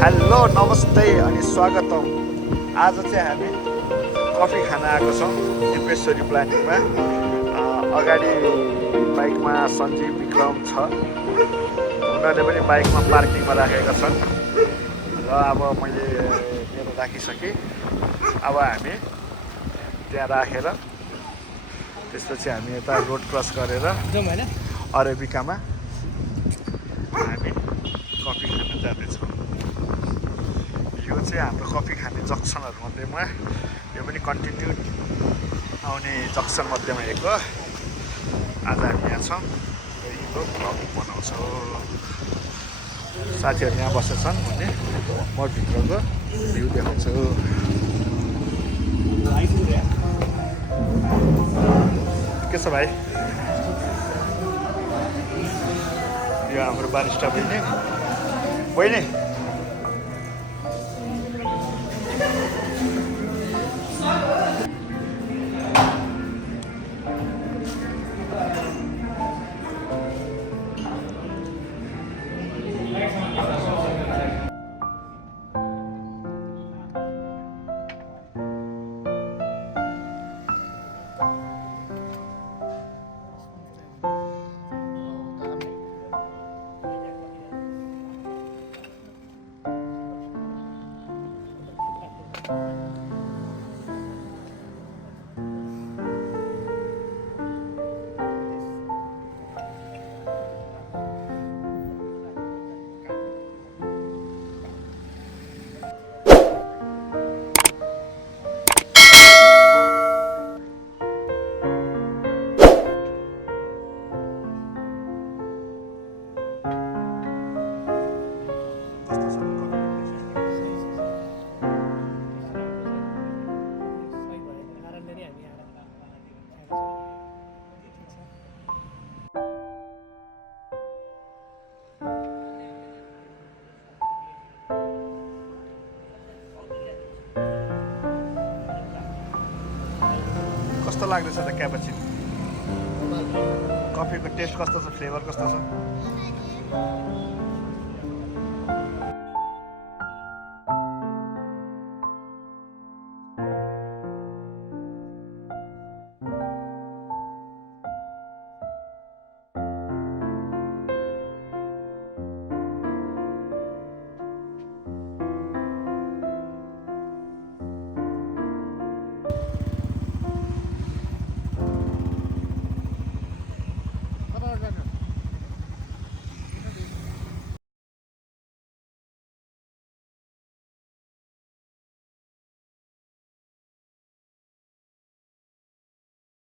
Hello नमस्ते अनि स्वागतम। आज चाहिँ हामी कफी खान आएको छौँ दिब्येश्वरी प्लानिङमा। अगाडि बाइकमा सञ्जीव विक्रम छ, उनीहरूले पनि बाइकमा पार्किङमा राखेका छन् र अब मैले मेरो राखिसकेँ। अब हामी त्यहाँ राखेर त्यसपछि हामी यता रोड क्रस गरेर अरेबिकामा हामी कफी खान जाँदैछौँ। यो चाहिँ हाम्रो कफी खाने जक्सनहरू मध्येमा यो पनि कन्टिन्यू आउने जक्सन मध्येमा एक हो। आज हामी यहाँ छौँ र यो भ्लग बनाउँछौँ। साथीहरू यहाँ बसेछन् भने म भित्रको भ्यू देखाउँछु। के छ भाइ? यो हाम्रो बारिस्टा बहिनी कस्तो लाग्दैछ त क्यापुचिनो? कफीको टेस्ट कस्तो छ? फ्लेभर कस्तो छ?